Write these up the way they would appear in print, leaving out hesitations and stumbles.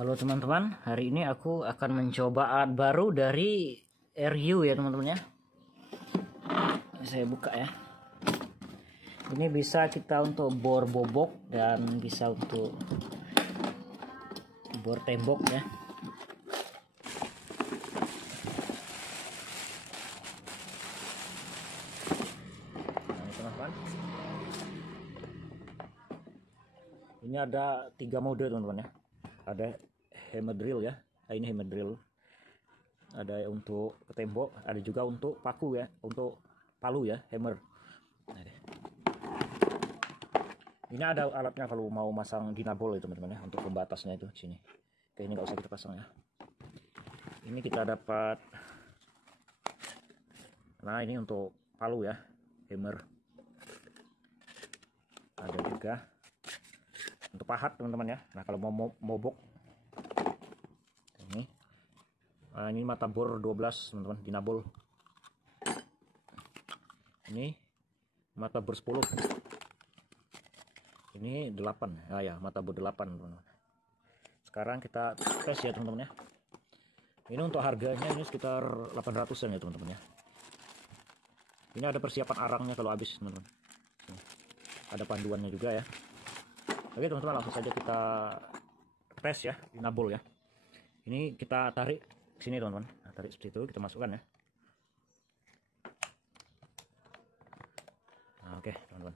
Halo teman-teman, hari ini aku akan mencoba alat baru dari RU ya teman-teman ya. Saya buka ya. Ini bisa kita untuk bor bobok dan bisa untuk bor tembok ya. Nah, ini teman-teman. Ini ada 3 mode teman-teman ya. Ada hammer drill ya. Nah, ini hammer drill. Ada untuk ke tembok, ada juga untuk paku ya, untuk palu ya, hammer. Nah, ini ada alatnya kalau mau masang dinabol itu teman-teman ya, untuk pembatasnya itu sini. Oke, ini nggak usah kita pasang ya. Ini kita dapat. Nah, ini untuk palu ya, hammer. Ada juga untuk pahat teman-teman ya. Nah, kalau mau mobok ini. Nah, ini mata bor 12 teman-teman, dinabol. Ini mata bor 10. Ini 8. Nah ya, mata bor 8 teman-teman. Sekarang kita tes ya teman-teman ya. Ini untuk harganya ini sekitar 800-an ya teman-teman ya. Ini ada persiapan arangnya kalau habis teman-teman. Ada panduannya juga ya. Oke teman-teman, langsung saja kita tes ya, dinabol ya. Ini kita tarik ke sini teman-teman. Nah, tarik seperti itu, kita masukkan ya. Nah, oke teman-teman.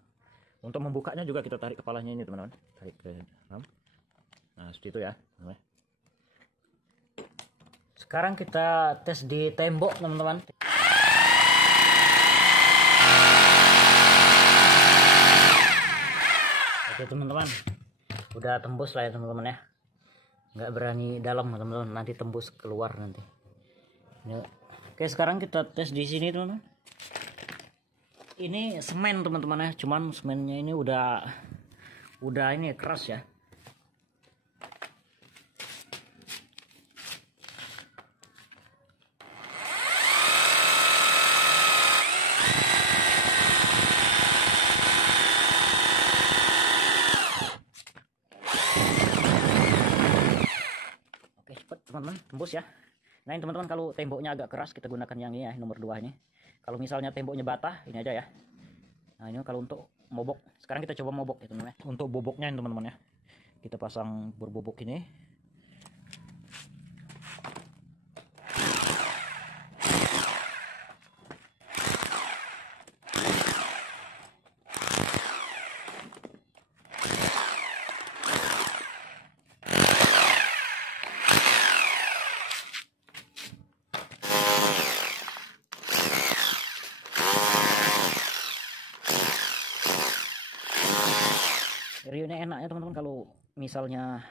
Untuk membukanya juga kita tarik kepalanya ini teman-teman. Tarik ke dalam. Nah, seperti itu ya teman-teman. Sekarang kita tes di tembok teman-teman. Oke teman-teman, udah tembus lah ya teman-teman ya. Nggak berani dalam teman-teman, nanti tembus keluar nanti ya. Oke, sekarang kita tes di sini teman-teman. Ini semen teman-teman ya, cuman semennya ini udah ini keras ya. Oke, cepet teman-teman, tembus ya. Nah ini teman-teman, kalau temboknya agak keras kita gunakan yang ini ya, nomor 2 ini. Kalau misalnya temboknya bata, ini aja ya. Nah ini kalau untuk mobok, sekarang kita coba mobok ya teman-teman. Untuk boboknya ini teman-teman ya, kita pasang bor bobok ini. Reviewnya enak ya teman-teman, kalau misalnya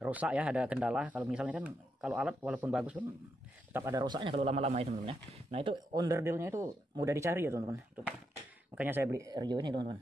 rusak ya, ada kendala. Kalau misalnya kan, kalau alat walaupun bagus pun tetap ada rusaknya kalau lama-lama itu teman-teman ya. Nah itu onderdilnya itu mudah dicari ya teman-teman. Makanya saya beli Rio ini teman-teman.